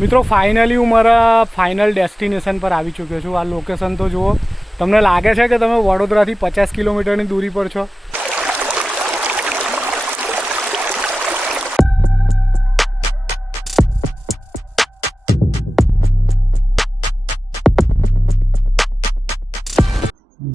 મિત્રો ફાઇનલી હું મારા ફાઇનલ ડેસ્ટિનેશન પર આવી ચૂક્યો છું. આ લોકેશન તો જુઓ. તમને લાગે છે કે તમે વડોદરાથી 50 કિલોમીટરની દૂરી પર છો?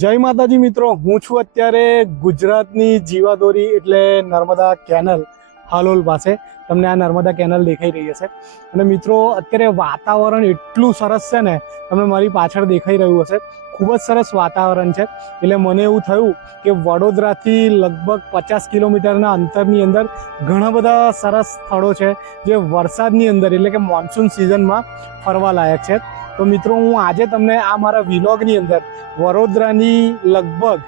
જય માતાજી મિત્રો, હું છું અત્યારે ગુજરાતની જીવાદોરી એટલે નર્મદા કેનલ હાલોલ પાસે. તમને આ નર્મદા કેનલ દેખાઈ રહી હશે. અને મિત્રો અત્યારે વાતાવરણ એટલું સરસ છે ને, તમને મારી પાછળ દેખાઈ રહ્યું હશે. ખૂબ જ સરસ વાતાવરણ છે. એટલે મને એવું થયું કે વડોદરાથી લગભગ 50 કિલોમીટરના અંતરની અંદર ઘણા બધા સરસ સ્થળો છે જે વરસાદની અંદર એટલે કે મોન્સૂન સિઝનમાં ફરવા લાયક છે. તો મિત્રો હું આજે તમને આ મારા વિલોગની અંદર વડોદરાની લગભગ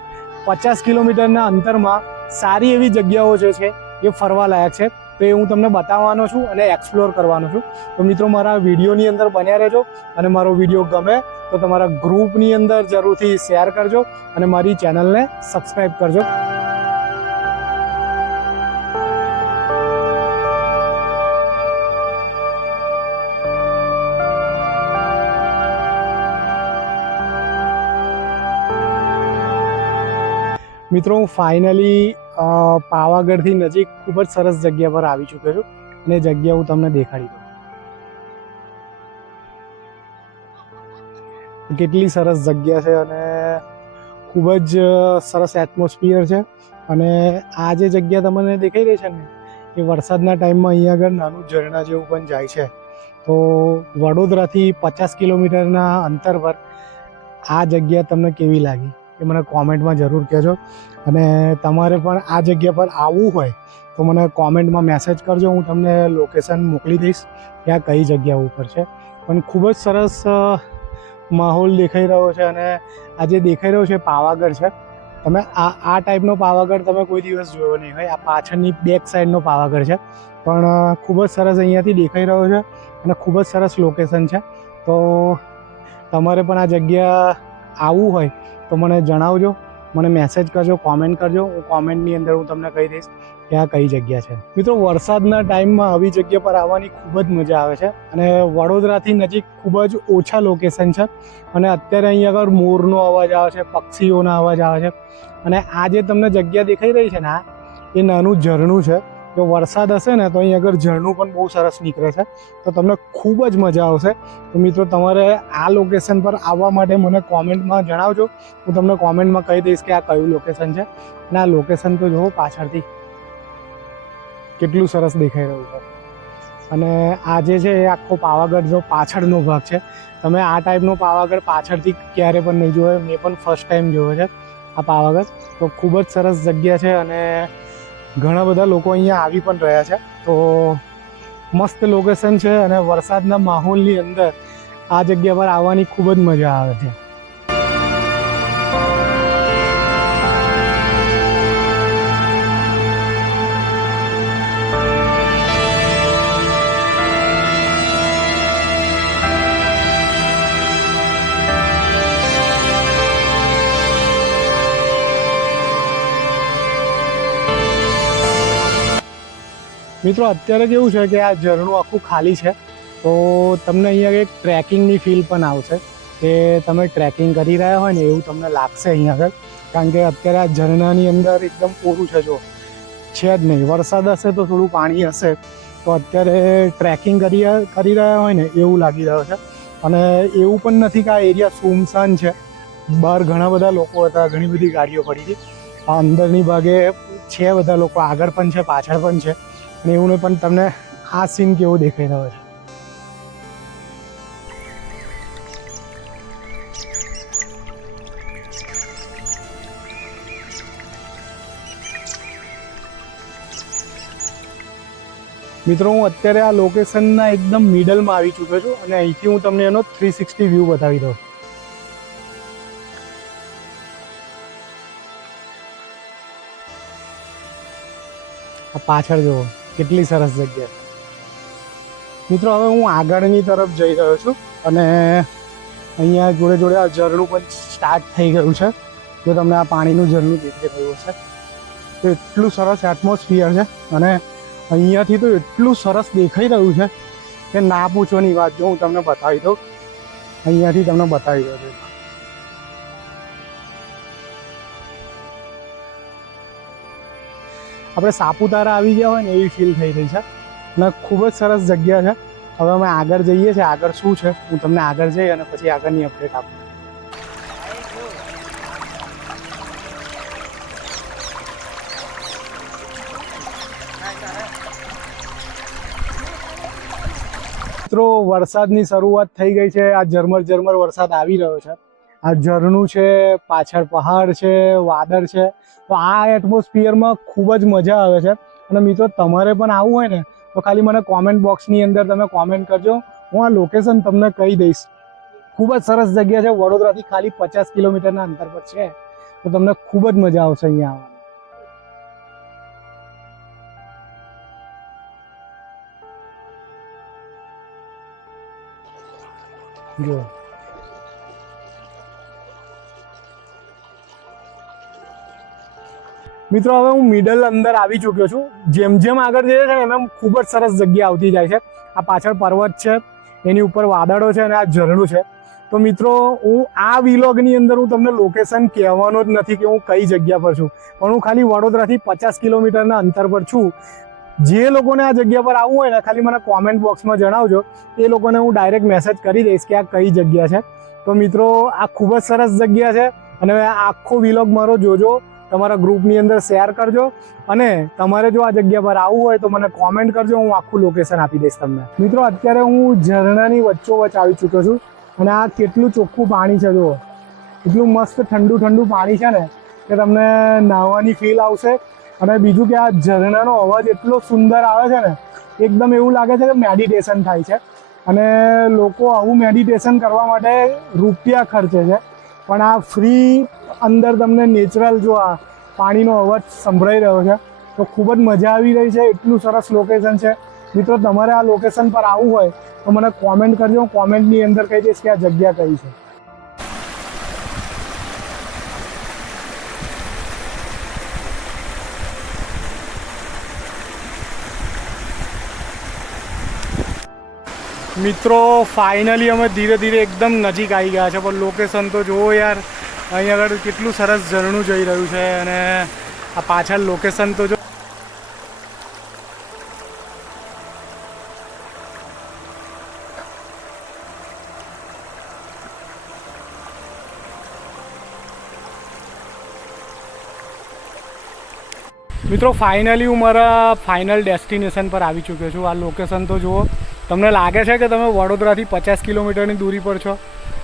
50 કિલોમીટરના અંતરમાં સારી એવી જગ્યાઓ જે છે એ ફરવા લાયક છે, તો એ હું તમને બતાવવાનો છું અને એક્સપ્લોર કરવાનો છું. તો મિત્રો મારા વિડીયોની અંદર બન્યા રહેજો, અને મારો વિડીયો ગમે તો તમારા ગ્રુપની અંદર જરૂરથી શેર કરજો અને મારી ચેનલને સબસ્ક્રાઈબ કરજો. મિત્રો હું ફાઇનલી પાવાગઢથી નજીક ખૂબ જ સરસ જગ્યા પર આવી ચૂક્યો છું, અને જગ્યા હું તમને દેખાડી દઉં. કેટલી સરસ જગ્યા છે અને ખૂબ જ સરસ એટમોસ્ફિયર છે. અને આ જે જગ્યા તમને દેખાઈ રહી છે ને, એ વરસાદના ટાઈમમાં અહીંયા આગળ નાનું ઝરણા જેવું પણ જાય છે. તો વડોદરાથી 50 કિલોમીટરના અંતર પર આ જગ્યા તમને કેવી લાગી એ મને કોમેન્ટમાં જરૂર કહેજો. અને તમારે પણ આ જગ્યા પર આવવું હોય તો મને કોમેન્ટમાં મેસેજ કરજો, હું તમને લોકેશન મોકલી દઈશ કે આ કઈ જગ્યા ઉપર છે. પણ ખૂબ જ સરસ માહોલ દેખાઈ રહ્યો છે. અને આ જે દેખાઈ રહ્યો છે પાવાગઢ છે. તમે આ ટાઈપનો પાવાગઢ તમે કોઈ દિવસ જોયો નહીં હોય. આ પાછળની બેક સાઈડનો પાવાગઢ છે, પણ ખૂબ જ સરસ અહીંયાથી દેખાઈ રહ્યો છે અને ખૂબ જ સરસ લોકેશન છે. તો તમારે પણ આ જગ્યા આવવું હોય તો મને જણાવજો, મને મેસેજ કરજો, કોમેન્ટ કરજો. હું કોમેન્ટની અંદર હું તમને કહી દઈશ કે આ કઈ જગ્યા છે. મિત્રો વરસાદના ટાઈમમાં આવી જગ્યા પર આવવાની ખૂબ જ મજા આવે છે. અને વડોદરાથી નજીક ખૂબ જ ઓછા લોકેશન છે. અને અત્યારે અહીંયા આગળ મોરનો અવાજ આવે છે, પક્ષીઓના અવાજ આવે છે. અને આ જે તમને જગ્યા દેખાઈ રહી છે ને, એ નાનું ઝરણું છે. જો વરસાદ હશે ને તો અહીં આગળ ઝરણું પણ બહુ સરસ નીકળે છે, તો તમને ખૂબ જ મજા આવશે. તો મિત્રો તમારે આ લોકેશન પર આવવા માટે મને કોમેન્ટમાં જણાવજો. હું તમને કોમેન્ટમાં કહી દઈશ કે આ કયું લોકેશન છે. અને આ લોકેશન તો જુઓ પાછળથી કેટલું સરસ દેખાઈ રહ્યું છે. અને આ જે છે એ આખો પાવાગઢ જો પાછળનો ભાગ છે. તમે આ ટાઈપનો પાવાગઢ પાછળથી ક્યારે પણ નહીં જોયો. મેં પણ ફર્સ્ટ ટાઈમ જોયો છે આ પાવાગઢ. તો ખૂબ જ સરસ જગ્યા છે અને ઘણા બધા લોકો અહીંયા આવી પણ રહ્યા છે. તો મસ્ત લોકેશન છે અને વરસાદના માહોલની અંદર આ જગ્યા પર આવવાની ખૂબ જ મજા આવે છે. મિત્રો અત્યારે કેવું છે કે આ ઝરણું આખું ખાલી છે, તો તમને અહીંયા એક ટ્રેકિંગની ફીલ પણ આવશે કે તમે ટ્રેકિંગ કરી રહ્યા હોય ને એવું તમને લાગશે અહીંયા આગળ. કારણ કે અત્યારે આ ઝરણાની અંદર એકદમ કોરું છે, જો છે જ નહીં. વરસાદ હશે તો થોડું પાણી હશે, તો અત્યારે ટ્રેકિંગ કરી રહ્યા હોય ને એવું લાગી રહ્યો છે. અને એવું પણ નથી કે આ એરિયા સુમસાન છે. બહાર ઘણા બધા લોકો હતા, ઘણી બધી ગાડીઓ પડી હતી. આ અંદરની ભાગે છે બધા લોકો, આગળ પણ છે, પાછળ પણ છે. અને એવું પણ તમને આ સીન કેવો દેખાઈ રહ્યો છે. મિત્રો હું અત્યારે આ લોકેશનના એકદમ મિડલમાં આવી ચૂક્યો છું અને અહીંથી હું તમને એનો 360 વ્યૂ બતાવી દઉં. આ પાછળ જુઓ કેટલી સરસ જગ્યા છે. મિત્રો હવે હું આગળની તરફ જઈ રહ્યો છું અને અહીંયા જોડે જોડે આ ઝરણું પણ સ્ટાર્ટ થઈ ગયું છે. જો તમને આ પાણીનું ઝરણું દેખાઈ રહ્યું છે, તો એટલું સરસ એટમોસ્ફિયર છે. અને અહીંયાથી તો એટલું સરસ દેખાઈ રહ્યું છે કે ના પૂછોની વાત. જો હું તમને બતાવી દઉં, અહીંયાથી તમને બતાવી દઉં છું. આપણે સાપુતારા આવી ગયા હોય ને એવી ફીલ થઈ રહી છે અને ખૂબ જ સરસ જગ્યા છે. હવે અમે આગળ જઈએ છીએ. આગળ શું છે હું તમને આગળ જઈ અને પછી આગળની અપડેટ આપું. મિત્રો વરસાદની શરૂઆત થઈ ગઈ છે. આ ઝરમર વરસાદ આવી રહ્યો છે. આ ઝરણું છે, પાછળ પહાડ છે, વાદળ છે. તો આ એટમોસ્ફિયરમાં ખૂબ જ મજા આવે છે. અને મિત્રો તમારે પણ આવવું હોય ને તો ખાલી મને કોમેન્ટ બોક્સની અંદર તમે કોમેન્ટ કરજો. હું આ લોકેશન તમને કહી દઈશ. ખૂબ જ સરસ જગ્યા છે. વડોદરાથી ખાલી 50 કિલોમીટરના અંતર પર છે. તો તમને ખૂબ જ મજા આવશે અહીંયા આવવાની. જો મિત્રો હવે હું મિડલ અંદર આવી ચૂક્યો છું. જેમ જેમ આગળ જઈએ છે ને એમ ખૂબ જ સરસ જગ્યા આવતી જાય છે. આ પાછળ પર્વત છે, એની ઉપર વાદળો છે અને આ ઝરણું છે. તો મિત્રો હું આ વિલોગની અંદર હું તમને લોકેશન કહેવાનો જ નથી કે હું કઈ જગ્યા પર છું, પણ હું ખાલી વડોદરાથી 50 કિલોમીટરના અંતર પર છું. જે લોકોને આ જગ્યા પર આવવું હોય ને ખાલી મને કોમેન્ટ બોક્સમાં જણાવજો. એ લોકોને હું ડાયરેક્ટ મેસેજ કરી દઈશ કે આ કઈ જગ્યા છે. તો મિત્રો આ ખૂબ જ સરસ જગ્યા છે અને આખો વિલોગ મારો જોજો, તમારા ગ્રુપની અંદર શેર કરજો અને તમારે જો આ જગ્યા પર આવવું હોય તો મને કોમેન્ટ કરજો. હું આખું લોકેશન આપી દઈશ તમને. મિત્રો અત્યારે હું ઝરણાની વચ્ચોવચ્ચ આવી ચૂક્યો છું અને આ કેટલું ચોખ્ખું પાણી છે. જુઓ એટલું મસ્ત ઠંડુ પાણી છે ને કે તમને નાહવાની ફીલ આવશે. અને બીજું કે આ ઝરણાનો અવાજ એટલો સુંદર આવે છે ને, એકદમ એવું લાગે છે કે મેડિટેશન થાય છે. અને લોકો આવું મેડિટેશન કરવા માટે રૂપિયા ખર્ચે છે, પણ આ ફ્રી અંદર તમને નેચરલ જો આ પાણીનો અવાજ સંભળાઈ રહ્યો છે તો ખૂબ જ મજા આવી રહી છે. એટલું સરસ લોકેશન છે. મિત્રો તમારે આ લોકેશન પર આવવું હોય તો મને કોમેન્ટ કરજો. હું કોમેન્ટની અંદર કહી દઈશ કે આ જગ્યા કઈ છે. મિત્રો ફાઇનલી અમે ધીરે ધીરે એકદમ નજીક આવી ગયા છે, પણ લોકેશન તો જુઓ યાર. અહીં આગળ કેટલું સરસ ઝરણું જઈ રહ્યું છે અને આ પાછળ લોકેશન તો જો. મિત્રો ફાઇનલી હું મારા ફાઇનલ ડેસ્ટિનેશન પર આવી ચૂક્યો છું. આ લોકેશન તો જુઓ. તમને લાગે છે કે તમે વડોદરાથી 50 કિલોમીટરની દૂરી પર છો?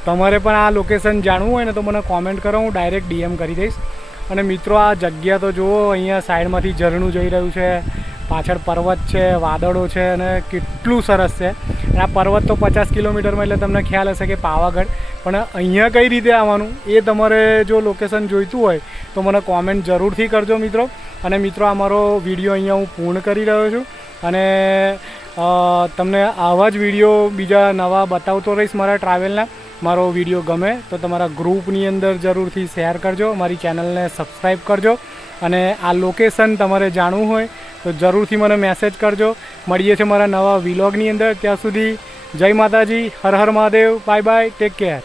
તમારે પણ આ લોકેશન જાણવું હોય ને તો મને કોમેન્ટ કરો, હું ડાયરેક્ટ ડીએમ કરી દઈશ. અને મિત્રો આ જગ્યા તો જુઓ, અહીંયા સાઈડમાંથી ઝરણું જઈ રહ્યું છે, પાછળ પર્વત છે, વાદળો છે અને કેટલું સરસ છે. અને આ પર્વત તો 50 કિલોમીટરમાં એટલે તમને ખ્યાલ હશે કે પાવાગઢ. પણ અહીંયા કઈ રીતે આવવાનું એ તમારે જો લોકેશન જોઈતું હોય તો મને કોમેન્ટ જરૂરથી કરજો મિત્રો. અને મિત્રો આ મારો વિડીયો અહીંયા હું પૂર્ણ કરી રહ્યો છું અને તમને આવા જ વિડીયો બીજા નવા બતાવતો રહીશ મારા ટ્રાવેલના. મારો વિડીયો ગમે તો તમારા ગ્રુપની અંદર જરૂરથી શેર કરજો, મારી ચેનલને સબસ્ક્રાઈબ કરજો અને આ લોકેશન તમારે જાણવું હોય તો જરૂરથી મને મેસેજ કરજો. મળીએ છીએ મારા નવા વિલોગની અંદર. ત્યાં સુધી જય માતાજી, હર હર Mahadev, bye bye, take care.